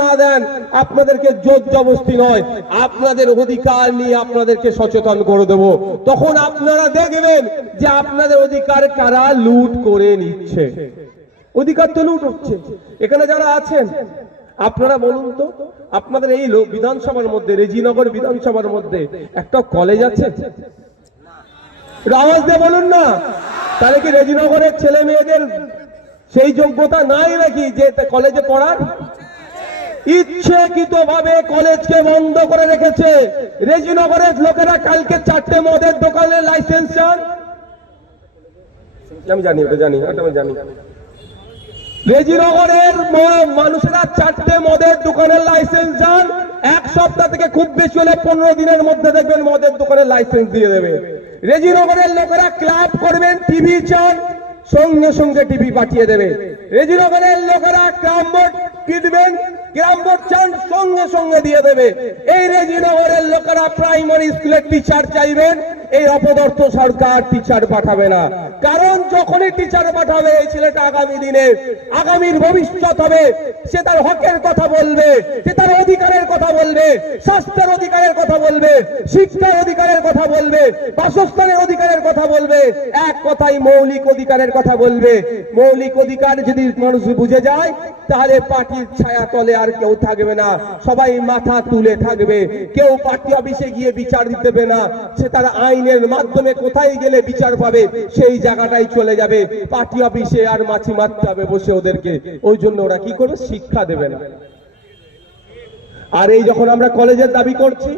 না দেন, আপনাদেরকে জোর জবরদস্তি নয়, আপনাদের অধিকার নিয়ে আপনাদেরকে সচেতন করে দেব। তখন আপনারা দেখবেন যে আপনাদের অধিকার কারা লুট করে নিচ্ছে। অধিকার তো লুট হচ্ছে। এখানে যারা আছেন আপনারা বলুন তো, আপনাদের এই বিধানসভার মধ্যে, রেজিনগর বিধানসভার মধ্যে একটা কলেজ আছে? আওয়াজ দিয়ে বলুন না। তাহলে কি রেজিনগরের ছেলে মেয়েদের সেই যোগ্যতা নাই নাকি যে কলেজে পড়ার? ইচ্ছাকৃতভাবে কলেজকে বন্ধ করে রেখেছে। রেজিনগরের লোকেরা কালকে 4টে মদের দোকানের লাইসেন্স চান। আমি জানি, ওটা জানি, আমি জানি। রেজিনগরের মানুষেরা 4টে মদের দোকানের লাইসেন্স চান। এক সপ্তাহ থেকে খুব বেশি হলে 15 দিনের মধ্যে দেখবেন মদের দোকানের লাইসেন্স দিয়ে দেবে। রেজিনগরের লোকেরা ক্লাব করবেন, টিভি চান, সঙ্গে সঙ্গে টিভি পাঠিয়ে দেবে। রেজিনগরের লোকেরা ক্রাম বোর্ড কিনবেন, ক্রাম বোর্ড চান, সঙ্গে সঙ্গে দিয়ে দেবে। এই রেজিনগরের লোকেরা প্রাইমারি স্কুলের টিচার চাইবেন, এই অপদার্থ সরকার টিচার পাঠাবে না। কারণ যখনই টিচার পাঠাবে এই ছেলেটা আগামী দিনে আগামীর ভবিষ্যৎ হবে, সে তার হকের কথা বলবে, সে তার অধিকারের কথা বলবে, স্বাস্থ্যের অধিকারের কথা বলবে, শিক্ষার অধিকারের কথা বলবে, বাসস্থানের অধিকারের কথা বলবে, এক কথাই মৌলিক অধিকারের কথা বলবে। মৌলিক অধিকার যদি মানুষ বুঝে যায় তাহলে পার্টির ছায়া তলে আর কেউ থাকবে না, সবাই মাথা তুলে থাকবে। কেউ পার্টি অফিসে গিয়ে বিচার দিতে না, সে তার আইনের মাধ্যমে কোথায় গেলে বিচার পাবে সেই জায়গাটাই চলে যাবে। পার্টি অফিসে আর মাছি মারতে হবে বসে ওদেরকে। ওই জন্য ওরা কি করবে? শিক্ষা দেবে না। আর এই যখন আমরা কলেজের দাবি করছি,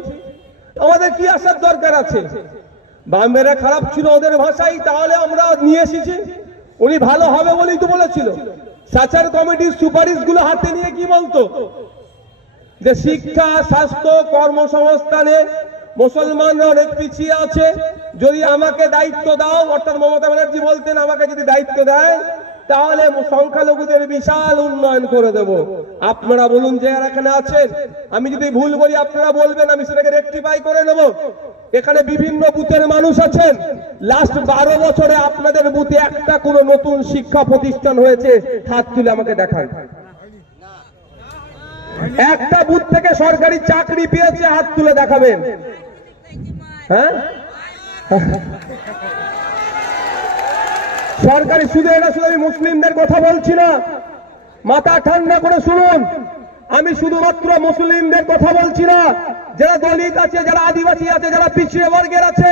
আমাদের কি আসার দরকার আছে? বামেরা খারাপ ছিল ওদের ভাষাই, তাহলে আমরা নিয়ে এসেছি। উনি ভালো হবে বলেই তো বলেছিল। সাচার কমিটির সুপারিশ গুলো হাতে নিয়ে কি বলতো? যে শিক্ষা, স্বাস্থ্য, কর্মসংস্থানে মুসলমানরা অনেক পিছিয়ে আছে, যদি আমাকে দায়িত্ব দাও, অর্থাৎ মমতা ব্যানার্জি বলতেন আমাকে যদি দায়িত্ব দেয় তাহলে সংখ্যালঘুদের বিশাল উন্নয়ন করে দেব। আপনারা বলুন যে এখানে আছেন, আমি যদি ভুল বলি আপনারা বলবেন, আমি সেটাকে রেকটিফাই করে নেব। এখানে বিভিন্ন বুথের মানুষ আছেন, লাস্ট 12 বছরে আপনাদের বুথে একটা কোনো নতুন শিক্ষা প্রতিষ্ঠান হয়েছে? হাত তুলে আমাকে দেখান। একটা বুথ থেকে সরকারি চাকরি পেয়েছে? হাত তুলে দেখাবেন। হ্যাঁ, সরকারি, শুধু এটা শুধু আমি মুসলিমদের কথা বলছি না, মাথা ঠান্ডা করে শুনুন, আমি শুধুমাত্র মুসলিমদের কথা বলছি না, যারা দলিত আছে, যারা আদিবাসী আছে, যারা পিছিয়ে বর্গের আছে,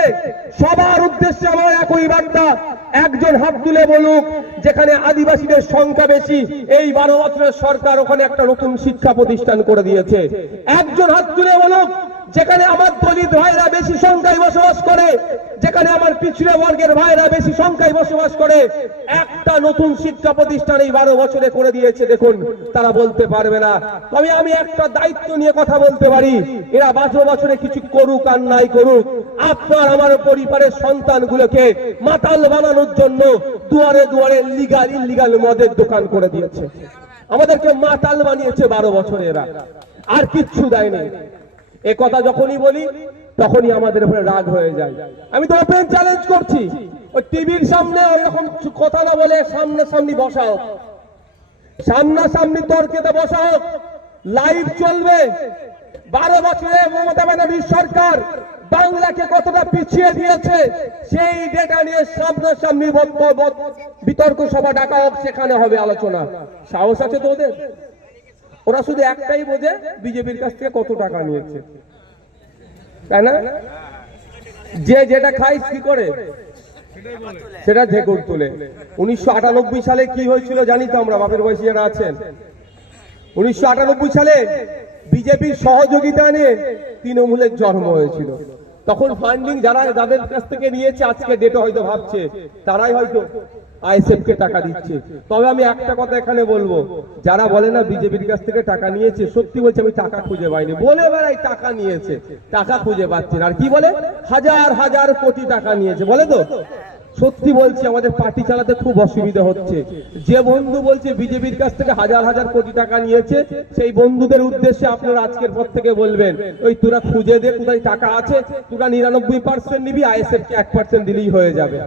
সবার উদ্দেশ্যে আমার একই বার্তা। একজন হাত তুলে বলুক যেখানে আদিবাসীদের সংখ্যা বেশি, এই 12 বছরের সরকার ওখানে একটা নতুন শিক্ষা প্রতিষ্ঠান করে দিয়েছে। একজন হাত তুলে বলুক যেখানে আমার দলিত ভাইরা বেশি সংখ্যায় বসবাস করে, যেখানে আমার পিছিয়ে বর্গের ভাইরা বেশি সংখ্যায় বসবাস করে, একটা নতুন শিক্ষা প্রতিষ্ঠান এই 12 বছরে করে দিয়েছে। দেখুন, তারা বলতে পারবে না। তবে আমি একটা দায়িত্ব নিয়ে কথা বলতে পারি, এরা 12 বছরে কিছু করুক আর নাই করুক, আপনার আমার পরিবারের সন্তানগুলোকে মাতাল বানানোর জন্য দুয়ারে দুয়ারে লিগাল ইল্লিগাল মদের দোকান করে দিয়েছে। আমাদেরকে মাতাল বানিয়েছে 12 বছরে এরা, আর কিচ্ছু দেয়নি। এ কথা যখনই বলি তখনই আমাদের উপরে রাগ হয়ে যায়। আমি তো ওপেন চ্যালেঞ্জ করছি, ওই টিভির সামনে ওইরকম কথা না বলে সামনাসামনি বসা হোক, সামনাসামনি তর্কেতে বসা হোক, লাইভ চলবে। 12 বছরে মমতা ব্যানার্জির সরকার বাংলাকে কতটা পিছিয়ে দিয়েছে সেই ডেটা নিয়ে সামনাসামনি বিতর্ক সভা ডাকা হোক, সেখানে হবে আলোচনা। সাহস আছে তো ওদের? ওরা শুধু একটাই বোঝে, বিজেপির কাছ থেকে কত টাকা নিয়েছে, তাই না? যে যেটা খাই কি করে সেটা ঢেকুর তুলে। 1998 সালে কি হয়েছিল জানি তো আমরা, বাপের বয়সী যারা আছেন। 1998 সালে বিজেপির সহযোগিতা নিয়ে তৃণমূলের জন্ম হয়েছিল। তখন ফান্ডিং যাদের কাছ থেকে নিয়েছে আজকে ডেটে হয়তো ভাবছে তারাই হয়তো আইএসএফ কে টাকা দিচ্ছে। তবে আমি একটা কথা এখানে বলবো, যারা বলে না বিজেপির কাছ থেকে টাকা নিয়েছে, সত্যি বলছে আমি টাকা খুঁজে পাইনি। বলে বেড়াই টাকা নিয়েছে, টাকা খুঁজে পাচ্ছে না। আর কি বলে হাজার হাজার কোটি টাকা নিয়েছে, বলে তো। সত্যি বলছি আমাদের পার্টি চালাতে খুব অসুবিধা হচ্ছে। যে বন্ধু বলছে বিজেপির কাছ থেকে হাজার হাজার কোটি টাকা নিয়েছে, সেই বন্ধুদের উদ্দেশ্যে আপনারা আজকের পর থেকে বলবেন, ওই তোরা খুঁজে দে কোথায় টাকা আছে, তোরা 99% নিবি, আইএসএফ কে 1% দিলেই হয়ে যাবে।